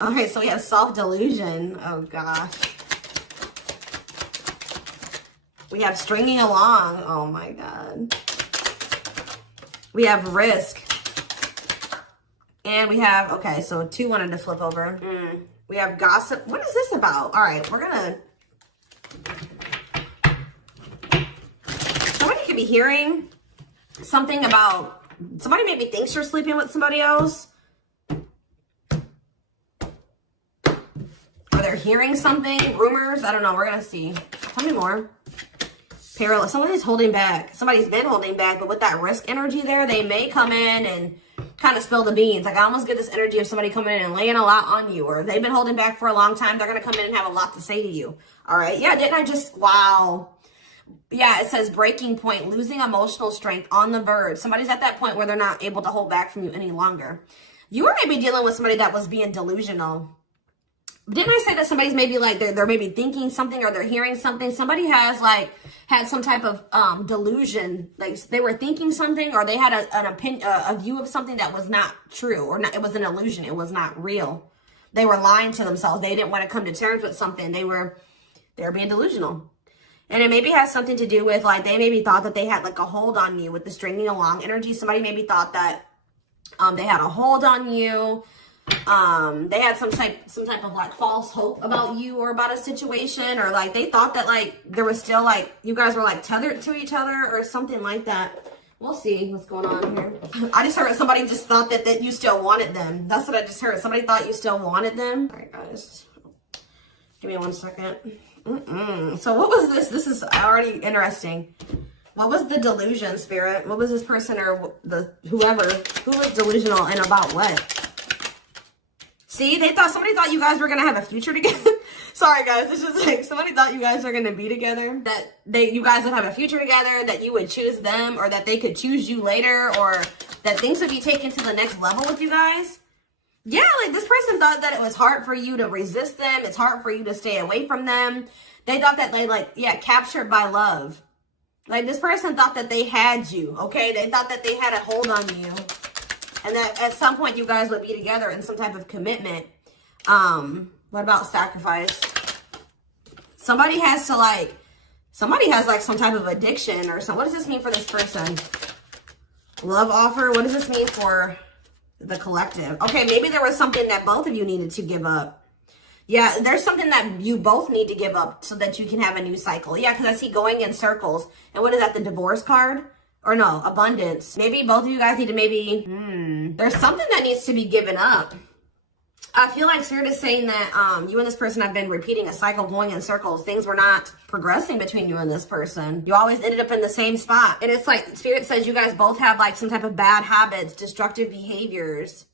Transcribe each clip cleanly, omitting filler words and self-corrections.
Okay, so we have self-delusion. Oh, gosh. We have stringing along. Oh, my God. We have risk. And we have, okay, so 2 wanted to flip over. We have gossip. What is this about? All right, we're going to... Somebody could be hearing something about... Somebody maybe thinks you're sleeping with somebody else. Or they're hearing something. Rumors. I don't know. We're going to see. Tell me more. Parallel. Somebody's holding back. Somebody's been holding back, but with that risk energy there, they may come in and kind of spill the beans. Like, I almost get this energy of somebody coming in and laying a lot on you, or if they've been holding back for a long time, they're going to come in and have a lot to say to you. All right. Yeah. Didn't I just, wow. Yeah. It says breaking point, losing emotional strength, on the verge. Somebody's at that point where they're not able to hold back from you any longer. You are maybe dealing with somebody that was being delusional. Didn't I say that somebody's maybe like, they're maybe thinking something or they're hearing something? Somebody has like had some type of delusion, like they were thinking something, or they had an opinion, a view of something that was not true, or not, it was an illusion. It was not real. They were lying to themselves. They didn't want to come to terms with something. They were being delusional. And it maybe has something to do with like, they maybe thought that they had like a hold on you with the stringing along energy. Somebody maybe thought that they had a hold on you. They had some type of like false hope about you or about a situation, or like they thought that like there was still like you guys were like tethered to each other or something like that. We'll see what's going on here. I just heard somebody just thought that you still wanted them. That's what I just heard. Somebody thought you still wanted them. All right, guys, give me 1 second. So what was this? This is already interesting. What was the delusion, Spirit? What was this person or who was delusional and about what? See, somebody thought you guys were going to have a future together. Sorry, guys. It's just like somebody thought you guys are going to be together. That you guys would have a future together, that you would choose them, or that they could choose you later, or that things would be taken to the next level with you guys. Yeah, like this person thought that it was hard for you to resist them. It's hard for you to stay away from them. They thought that captured by love. Like this person thought that they had you, okay? They thought that they had a hold on you. And that at some point you guys would be together in some type of commitment. What about sacrifice? Somebody has like some type of addiction or something. What does this mean for this person? Love offer. What does this mean for the collective? Okay, maybe there was something that both of you needed to give up. Yeah, there's something that you both need to give up so that you can have a new cycle. Yeah, because I see going in circles. And what is that, the divorce card? Or no, abundance. Maybe both of you guys need to there's something that needs to be given up. I feel like Spirit is saying that you and this person have been repeating a cycle, going in circles. Things were not progressing between you and this person. You always ended up in the same spot. And it's like Spirit says you guys both have like some type of bad habits, destructive behaviors,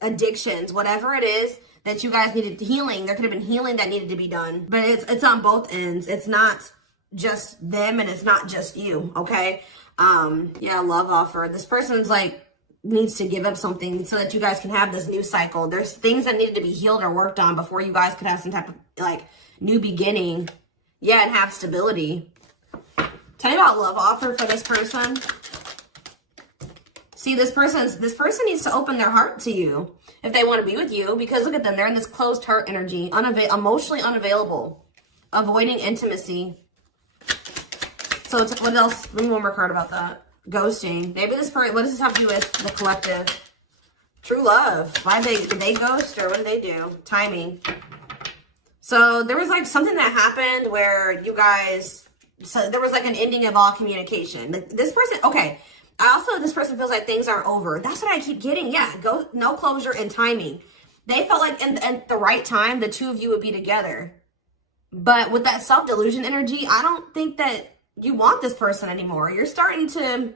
addictions, whatever it is that you guys needed healing. There could have been healing that needed to be done. But it's on both ends. It's not just them and it's not just you, okay? Yeah, love offer. This person's like needs to give up something so that you guys can have this new cycle. There's things that needed to be healed or worked on before you guys could have some type of like new beginning. Yeah, and have stability. Tell me about love offer for this person. See, this person needs to open their heart to you if they want to be with you, because look at them. They're in this closed heart energy, emotionally unavailable, avoiding intimacy. So what else? Give me one more card about that. Ghosting. Maybe this person, what does this have to do with the collective? True love. Did they ghost or what did they do? Timing. So there was like something that happened where you guys, so there was like an ending of all communication. Like this person, okay. This person feels like things are over. That's what I keep getting. Yeah. No closure and timing. They felt like at the right time, the two of you would be together. But with that self-delusion energy, I don't think that you want this person anymore. You're starting to,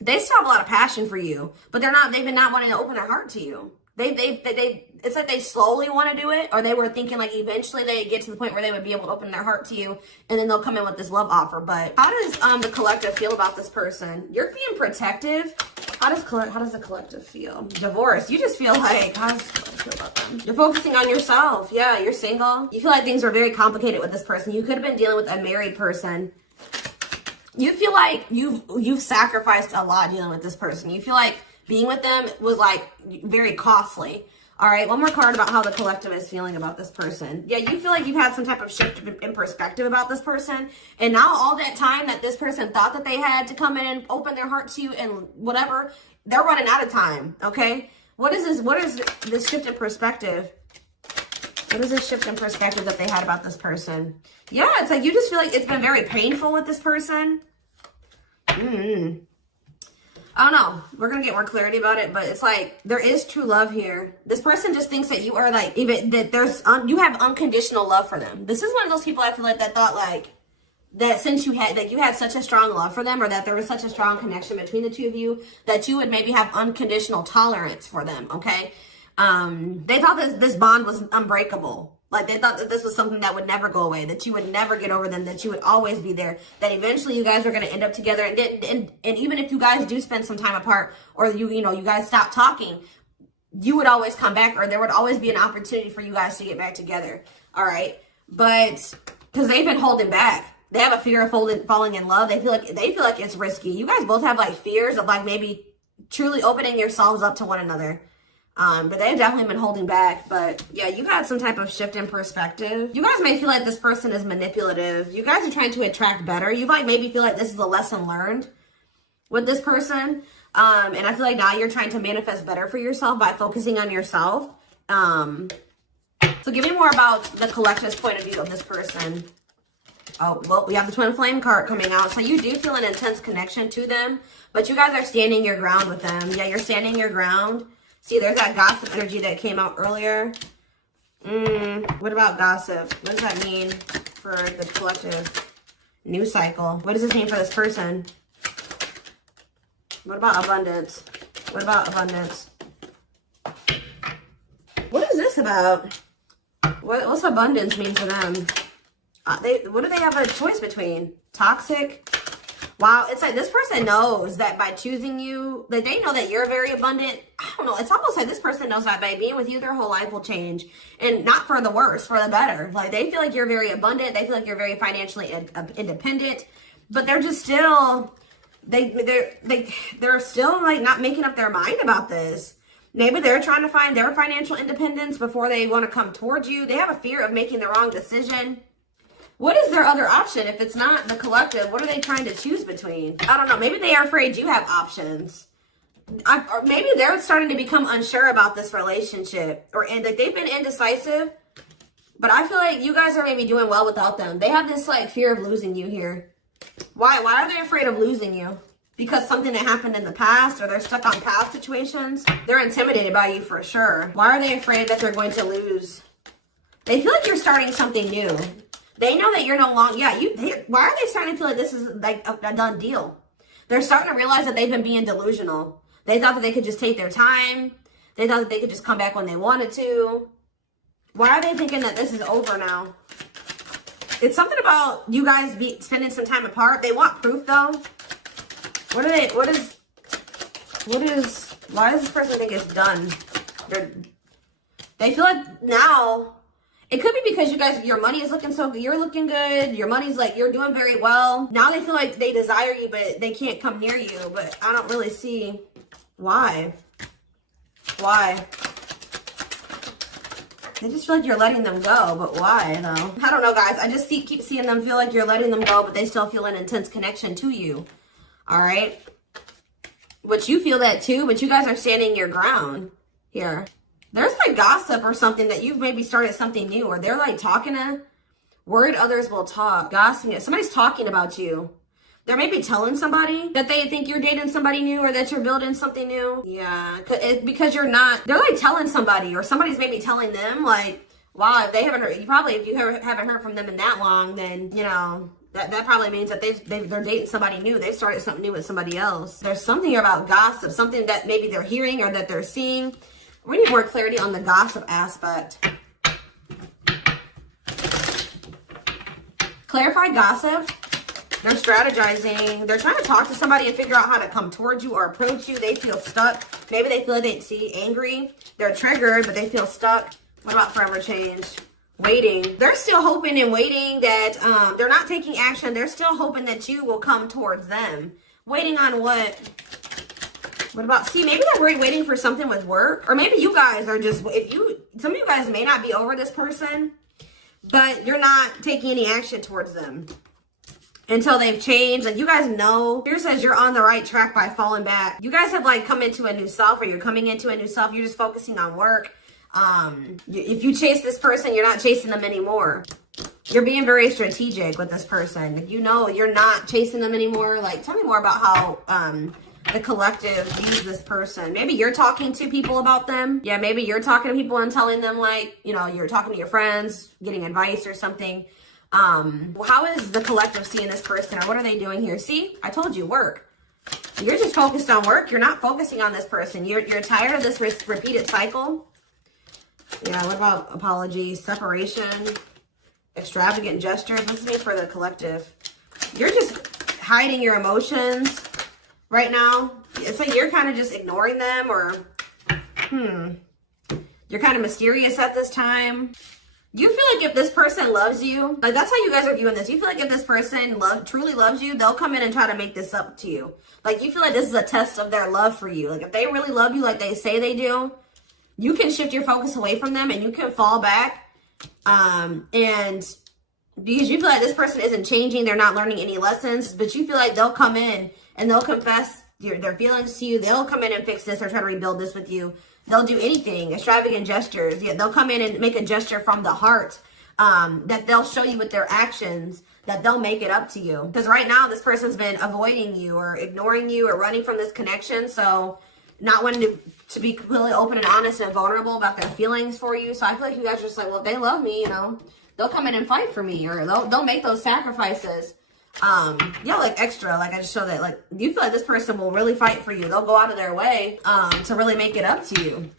they still have a lot of passion for you, but they've been not wanting to open their heart to you. It's like they slowly want to do it, or they were thinking like eventually they get to the point where they would be able to open their heart to you, and then they'll come in with this love offer. But how does the collective feel about this person? You're being protective. How does the collective feel? Divorce. You just feel like, how does the collective feel about them? You're focusing on yourself. Yeah, you're single. You feel like things are very complicated with this person. You could have been dealing with a married person. You feel like you've sacrificed a lot dealing with this person. You feel like being with them was like very costly. All right, one more card about how the collective is feeling about this person. Yeah, you feel like you've had some type of shift in perspective about this person. And now all that time that this person thought that they had to come in and open their heart to you and whatever, they're running out of time, okay? What is this? What is this shift in perspective? What is this shift in perspective that they had about this person? Yeah, it's like you just feel like it's been very painful with this person. I don't know. We're going to get more clarity about it, but it's like there is true love here. This person just thinks that you are like, even that you have unconditional love for them. This is one of those people I feel like that thought like that since you had such a strong love for them, or that there was such a strong connection between the two of you, that you would maybe have unconditional tolerance for them. Okay. They thought that this bond was unbreakable. Like they thought that this was something that would never go away, that you would never get over them, that you would always be there, that eventually you guys are going to end up together. And even if you guys do spend some time apart, or you guys stop talking, you would always come back, or there would always be an opportunity for you guys to get back together. All right. But because they've been holding back, they have a fear of falling in love. They feel like it's risky. You guys both have like fears of like maybe truly opening yourselves up to one another. But they've definitely been holding back. But yeah, you got some type of shift in perspective. You guys may feel like this person is manipulative. You guys are trying to attract better. You might maybe feel like this is a lesson learned with this person. And I feel like now you're trying to manifest better for yourself by focusing on yourself. So give me more about the collective's point of view of this person. Oh, well, we have the Twin Flame card coming out. So you do feel an intense connection to them, but you guys are standing your ground with them. Yeah, you're standing your ground. See, there's that gossip energy that came out earlier. What about gossip? What does that mean for the collective? New cycle. What does this mean for this person? What about abundance? What about abundance? What is this about? What's abundance mean to them? What do they have a choice between? Toxic? Wow, it's like this person knows that by choosing you, like they know that you're very abundant. I don't know. It's almost like this person knows that by being with you, their whole life will change, and not for the worse, for the better. Like they feel like you're very abundant. They feel like you're very financially independent, but they're just still, they're still like not making up their mind about this. Maybe they're trying to find their financial independence before they want to come towards you. They have a fear of making the wrong decision. What is their other option if it's not the collective? What are they trying to choose between? I don't know. Maybe they are afraid you have options. Or maybe they're starting to become unsure about this relationship. And like they've been indecisive. But I feel like you guys are maybe doing well without them. They have this like fear of losing you here. Why are they afraid of losing you? Because something that happened in the past, or they're stuck on past situations? They're intimidated by you for sure. Why are they afraid that they're going to lose? They feel like you're starting something new. They know that you're no longer, why are they starting to feel like this is like a done deal? They're starting to realize that they've been being delusional. They thought that they could just take their time. They thought that they could just come back when they wanted to. Why are they thinking that this is over now? It's something about you guys spending some time apart. They want proof though. Why does this person think it's done? They feel like now, it could be because you guys, your money is looking so good. You're looking good. Your money's like, you're doing very well. Now they feel like they desire you, but they can't come near you. But I don't really see why. Why? They just feel like you're letting them go, but why though? I don't know, guys. I just keep seeing them feel like you're letting them go, but they still feel an intense connection to you. All right? Which you feel that too, but you guys are standing your ground here. There's like gossip or something that you've maybe started something new, or they're like talking to, worried others will talk, gossiping. Somebody's talking about you. They're maybe telling somebody that they think you're dating somebody new, or that you're building something new. Yeah, because you're not, they're like telling somebody, or somebody's maybe telling them like, wow, if they haven't heard, if you haven't heard from them in that long, then, you know, that probably means that they're dating somebody new. They've started something new with somebody else. There's something here about gossip, something that maybe they're hearing or that they're seeing. We need more clarity on the gossip aspect. Clarify gossip. They're strategizing. They're trying to talk to somebody and figure out how to come towards you or approach you. They feel stuck. Maybe they feel like they see angry. They're triggered, but they feel stuck. What about forever change? Waiting. They're still hoping and waiting that they're not taking action. They're still hoping that you will come towards them. Waiting on what? What about, see, maybe they're worried waiting for something with work. Or maybe you guys are just, some of you guys may not be over this person, but you're not taking any action towards them until they've changed. Like, you guys know, here says you're on the right track by falling back. You guys have like come into a new self, or you're coming into a new self. You're just focusing on work. If you chase this person, you're not chasing them anymore. You're being very strategic with this person. You know, you're not chasing them anymore. Like, tell me more about how, the collective views this person. Maybe you're talking to people about them. Yeah, maybe you're talking to people and telling them, like, you know, you're talking to your friends, getting advice or something. How is the collective seeing this person, or what are they doing here? See, I told you, work. You're just focused on work. You're not focusing on this person. You're tired of this repeated cycle. Yeah, what about apologies, separation, extravagant gestures? What's the name for the collective? You're just hiding your emotions right now. It's like you're kind of just ignoring them, or you're kind of mysterious at this time. You feel like if this person loves you, like, that's how you guys are viewing this. You feel like if this person truly loves you, they'll come in and try to make this up to you. Like, you feel like this is a test of their love for you. Like, if they really love you like they say they do, you can shift your focus away from them and you can fall back. And because you feel like this person isn't changing, they're not learning any lessons, but you feel like they'll come in and they'll confess their feelings to you. They'll come in and fix this or try to rebuild this with you. They'll do anything, extravagant gestures. Yeah, they'll come in and make a gesture from the heart, that they'll show you with their actions, that they'll make it up to you. Because right now, this person's been avoiding you or ignoring you or running from this connection. So not wanting to be completely open and honest and vulnerable about their feelings for you. So I feel like you guys are just like, well, if they love me, you know, they'll come in and fight for me, or they'll make those sacrifices. Yeah, like extra, like I just show that, like, you feel like this person will really fight for you. They'll go out of their way to really make it up to you.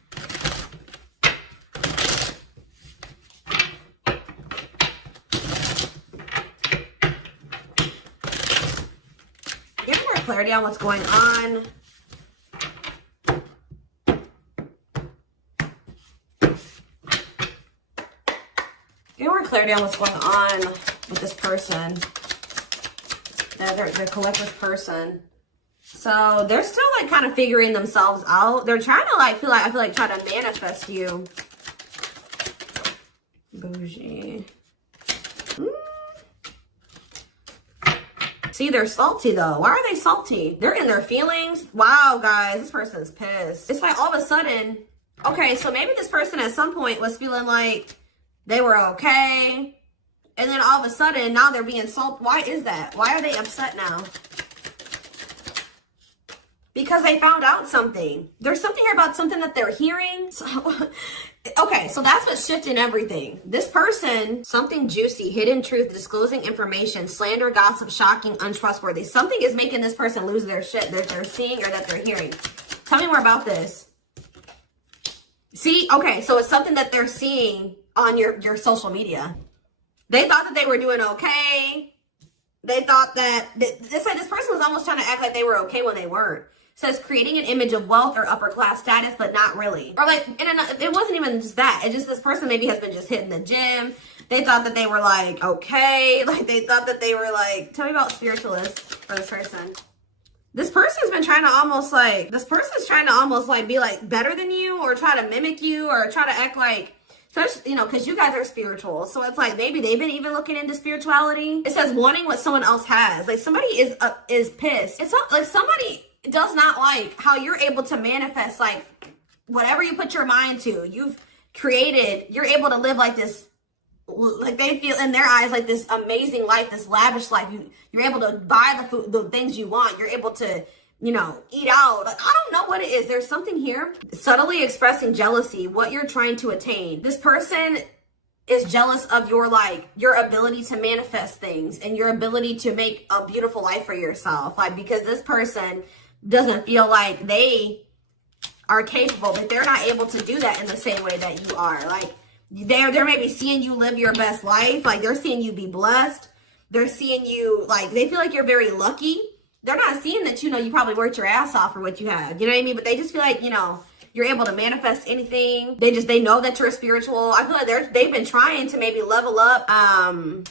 Get more clarity on what's going on. Get more clarity on what's going on with this person. The collective person. So they're still like kind of figuring themselves out. They're trying to like I feel like try to manifest you. Bougie. See, they're salty though. Why are they salty? They're in their feelings. Wow, guys, this person's pissed. It's like all of a sudden, okay, so maybe this person at some point was feeling like they were okay. And then all of a sudden, now they're being salty. Why is that? Why are they upset now? Because they found out something. There's something here about something that they're hearing. So, okay, so that's what's shifting everything. This person, something juicy, hidden truth, disclosing information, slander, gossip, shocking, untrustworthy. Something is making this person lose their shit that they're seeing or that they're hearing. Tell me more about this. See, okay, so it's something that they're seeing on your social media. They thought that they were doing okay. They thought that this person was almost trying to act like they were okay when they weren't. It says creating an image of wealth or upper class status, but not really. Or like, it wasn't even just that. It's just this person maybe has been just hitting the gym. They thought that they were like, okay. Like they thought that they were like, tell me about spiritualists for this person. This person's been trying to almost like, be like better than you, or try to mimic you, or try to act like, you know, because you guys are spiritual. So it's like maybe they've been even looking into spirituality. It says wanting what someone else has. Like somebody is pissed. It's not, like somebody does not like how you're able to manifest like whatever you put your mind to. You've created, you're able to live like this, like they feel in their eyes like this amazing life, this lavish life. You're able to buy the food, the things you want. You're able to, you know, eat out. Like, I don't know what it is. There's something here. Subtly expressing jealousy, what you're trying to attain. This person is jealous of your ability to manifest things and your ability to make a beautiful life for yourself. Like, because this person doesn't feel like they are capable, that they're not able to do that in the same way that you are. Like, they're maybe seeing you live your best life. Like, they're seeing you be blessed. They're seeing you, like, they feel like you're very lucky. They're not seeing that, you know, you probably worked your ass off for what you have. You know what I mean? But they just feel like, you know, you're able to manifest anything. They know that you're spiritual. I feel like they've been trying to maybe level up.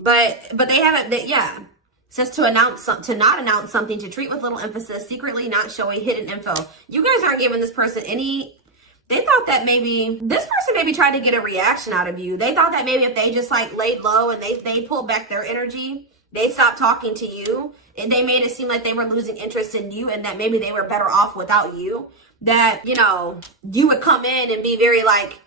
But they haven't, yeah. says to not announce something, to treat with little emphasis, secretly not showing hidden info. You guys aren't giving this person any. They thought that maybe this person maybe tried to get a reaction out of you. They thought that maybe if they just like laid low and they pulled back their energy, they stopped talking to you, and they made it seem like they were losing interest in you, and that maybe they were better off without you. That, you know, you would come in and be very like,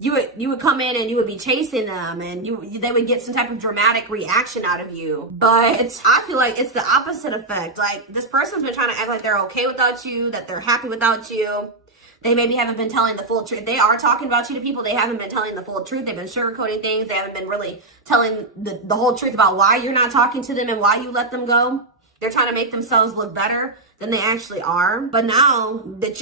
you would come in and you would be chasing them, and they would get some type of dramatic reaction out of you. But I feel like it's the opposite effect. Like, this person's been trying to act like they're okay without you, that they're happy without you. They maybe haven't been telling the full truth. They are talking about you to people. They haven't been telling the full truth. They've been sugarcoating things. They haven't been really telling the whole truth about why you're not talking to them and why you let them go. They're trying to make themselves look better than they actually are. But now that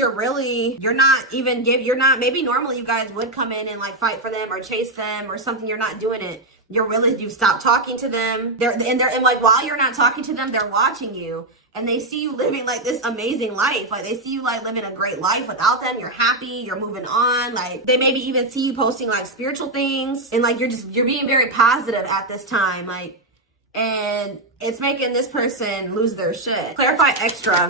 maybe normally you guys would come in and like fight for them or chase them or something. You're not doing it. You stop talking to them. And like, while you're not talking to them, they're watching you. And they see you living like this amazing life. Like, they see you like living a great life without them. You're happy. You're moving on. Like, they maybe even see you posting like spiritual things. And like, you're being very positive at this time. Like, and it's making this person lose their shit. Clarify extra.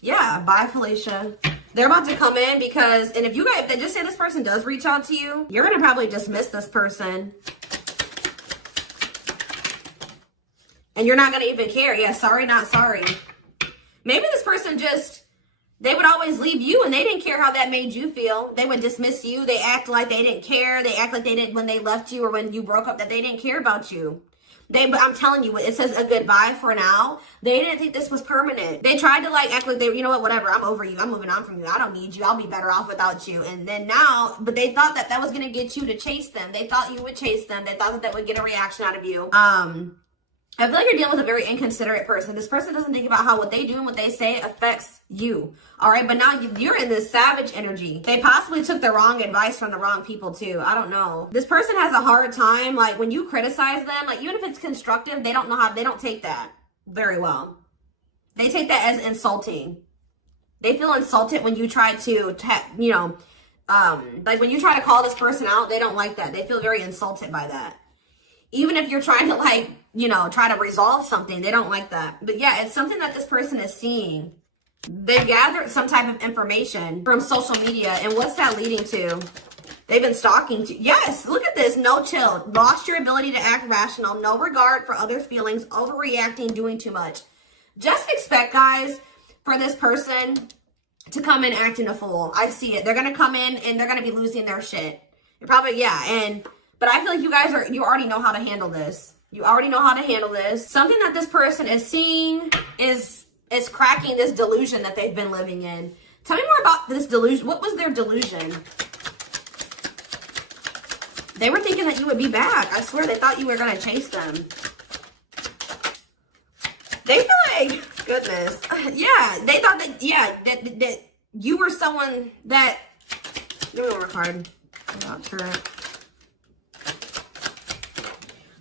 Yeah, bye, Felicia. They're about to come in because, and if they just say this person does reach out to you, you're going to probably dismiss this person. And you're not going to even care. Yeah, sorry, not sorry. Maybe this person they would always leave you and they didn't care how that made you feel. They would dismiss you. They act like they didn't care. They act like they didn't when they left you or when you broke up, that they didn't care about you. But I'm telling you, it says a goodbye for now. They didn't think this was permanent. They tried to like act like you know what, whatever, I'm over you. I'm moving on from you. I don't need you. I'll be better off without you. And then now, but they thought that was going to get you to chase them. They thought you would chase them. They thought that would get a reaction out of you. I feel like you're dealing with a very inconsiderate person. This person doesn't think about how what they do and what they say affects you. All right, but now you're in this savage energy. They possibly took the wrong advice from the wrong people too. I don't know. This person has a hard time. Like, when you criticize them, like, even if it's constructive, they don't take that very well. They take that as insulting. They feel insulted when you try to, like when you try to call this person out, they don't like that. They feel very insulted by that. Even if you're trying to like, try to resolve something, they don't like that. But yeah, it's something that this person is seeing. They've gathered some type of information from social media. And what's that leading to? They've been stalking you. Yes, look at this. No chill. Lost your ability to act rational. No regard for others' feelings. Overreacting. Doing too much. Just expect, guys, for this person to come in acting a fool. I see it. They're going to come in and they're going to be losing their shit. Probably, yeah. But I feel like you already know how to handle this. You already know how to handle this. Something that this person is seeing is cracking this delusion that they've been living in. Tell me more about this delusion. What was their delusion? They were thinking that you would be back. I swear, they thought you were going to chase them. They feel like, goodness. Yeah, they thought that, that you were someone that, give me one more card. I'm not sure.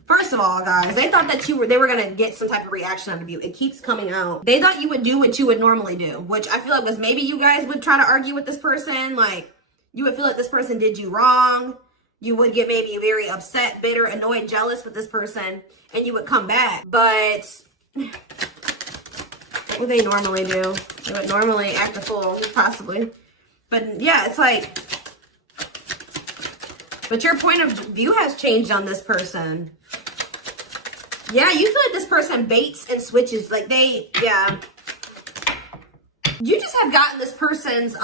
First of all, guys, they thought that they were going to get some type of reaction out of you. It keeps coming out. They thought you would do what you would normally do, which I feel like was maybe you guys would try to argue with this person. Like, you would feel like this person did you wrong. You would get maybe very upset, bitter, annoyed, jealous with this person, and you would come back. But what would they normally do? They would normally act a fool, possibly. But yeah, it's like, but your point of view has changed on this person. Yeah, you feel like this person baits and switches. Like yeah. You just have gotten this person's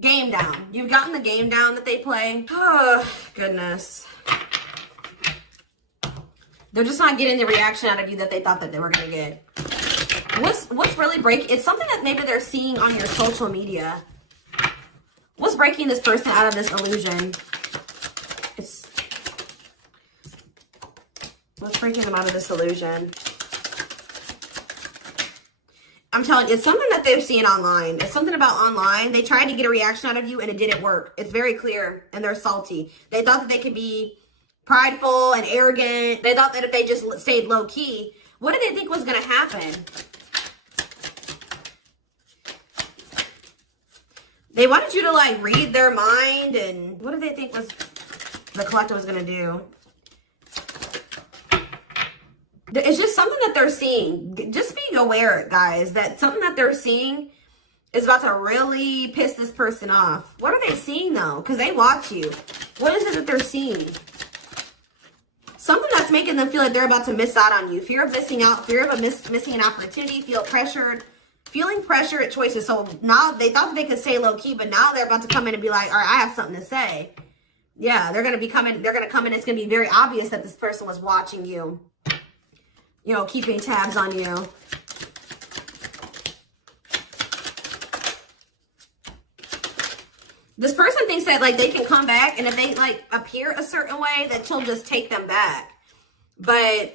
game down. You've gotten the game down that they play. Oh, goodness. They're just not getting the reaction out of you that they thought that they were going to get. What's really breaking? It's something that maybe they're seeing on your social media. What's breaking this person out of this illusion? What's breaking them out of this illusion? I'm telling you, it's something that they've seen online. It's something about online. They tried to get a reaction out of you and it didn't work. It's very clear and they're salty. They thought that they could be prideful and arrogant. They thought that if they just stayed low key, what did they think was going to happen? They wanted you to like read their mind, and what did they think was the collective was going to do? It's just something that they're seeing. Just being aware, guys, that something that they're seeing is about to really piss this person off. What are they seeing, though? Because they watch you. What is it that they're seeing? Something that's making them feel like they're about to miss out on you. Fear of missing out. Fear of missing an opportunity. Feel pressured. Feeling pressure at choices. So now they thought that they could stay low-key, but now they're about to come in and be like, all right, I have something to say. Yeah, they're going to be coming. They're going to come in. It's going to be very obvious that this person was watching you. You know, keeping tabs on you. This person thinks that, like, they can come back, and if they, like, appear a certain way, that she'll just take them back. But,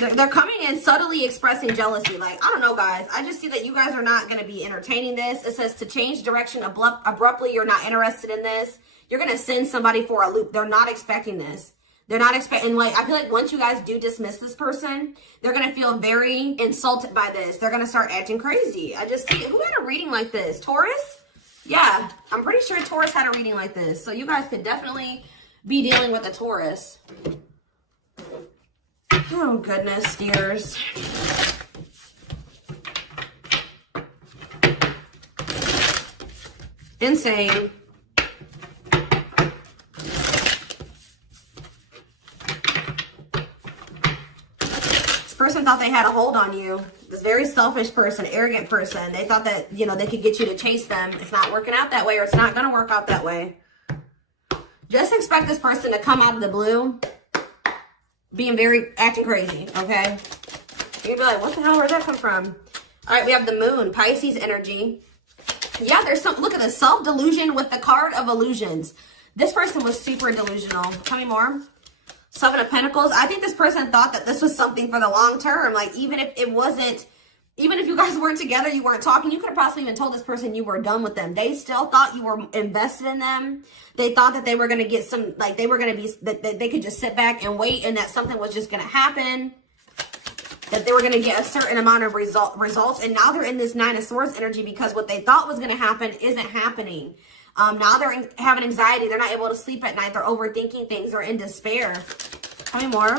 They're coming in subtly expressing jealousy. Like, I don't know, guys. I just see that you guys are not going to be entertaining this. It says to change direction abruptly. You're not interested in this. You're going to send somebody for a loop. They're not expecting this. They're not expecting, like, I feel like once you guys do dismiss this person, they're going to feel very insulted by this. They're going to start acting crazy. I just see, who had a reading like this? Taurus? Yeah, I'm pretty sure Taurus had a reading like this. So you guys could definitely be dealing with a Taurus. Oh, goodness, dears. Insane. Person thought they had a hold on you. This very selfish person, arrogant person. They thought that, you know, they could get you to chase them. It's not working out that way, or it's not going to work out that way. Just expect this person to come out of the blue being acting crazy, okay? You'd be like, what the hell, where'd that come from? All right, we have the moon, Pisces energy. Yeah, there's some, look at the self-delusion with the card of illusions. This person was super delusional. Tell me more. Seven of Pentacles. I think this person thought that this was something for the long term. Like, even if it wasn't, even if you guys weren't together, you weren't talking, you could have possibly even told this person you were done with them. They still thought you were invested in them. They thought that they were going to get some, like, they were going to be, that they could just sit back and wait, and that something was just going to happen. That they were going to get a certain amount of results. And now they're in this Nine of Swords energy because what they thought was going to happen isn't happening. Now they're having anxiety. They're not able to sleep at night. They're overthinking things. They're in despair. Tell me more.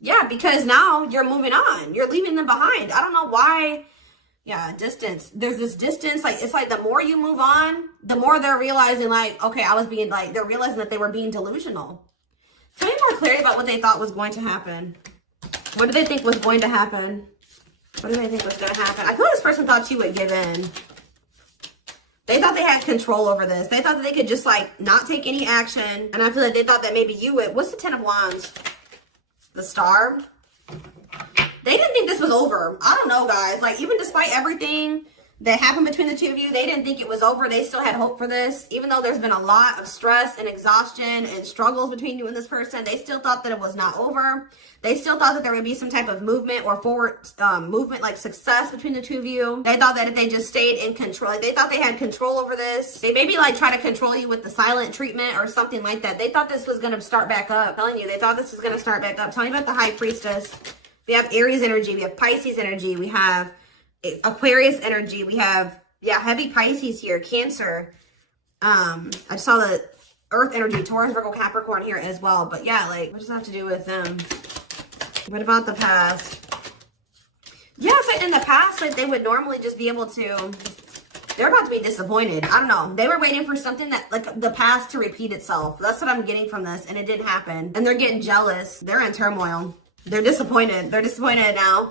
Yeah, because now you're moving on. You're leaving them behind. I don't know why. Yeah, distance. There's this distance. Like, it's like the more you move on, the more they're realizing, like, okay, I was being, like, they're realizing that they were being delusional. Tell me more clarity about what they thought was going to happen. What did they think was going to happen? What did they think was going to happen? I feel like this person thought you would give in. They thought they had control over this. They thought that they could just, like, not take any action. And I feel like they thought that maybe you would. What's the Ten of Wands? The Star. They didn't think this was over. I don't know, guys. Like, even despite everything that happened between the two of you, they didn't think it was over. They still had hope for this. Even though there's been a lot of stress and exhaustion and struggles between you and this person, they still thought that it was not over. They still thought that there would be some type of movement or forward movement, like success between the two of you. They thought that if they just stayed in control, like they thought they had control over this. They maybe like try to control you with the silent treatment or something like that. They thought this was going to start back up. I'm telling you, they thought this was going to start back up. Tell me about the High Priestess. We have Aries energy. We have Pisces energy. We have Aquarius energy. We have, yeah, heavy Pisces here. Cancer. I just saw the Earth energy. Taurus, Virgo, Capricorn here as well. But yeah, like, what does that have to do with them? What about the past? Yeah, so in the past, like, they would normally just be able to, they're about to be disappointed. I don't know. They were waiting for something that, like, the past to repeat itself. That's what I'm getting from this, and it didn't happen. And they're getting jealous. They're in turmoil. They're disappointed. They're disappointed now.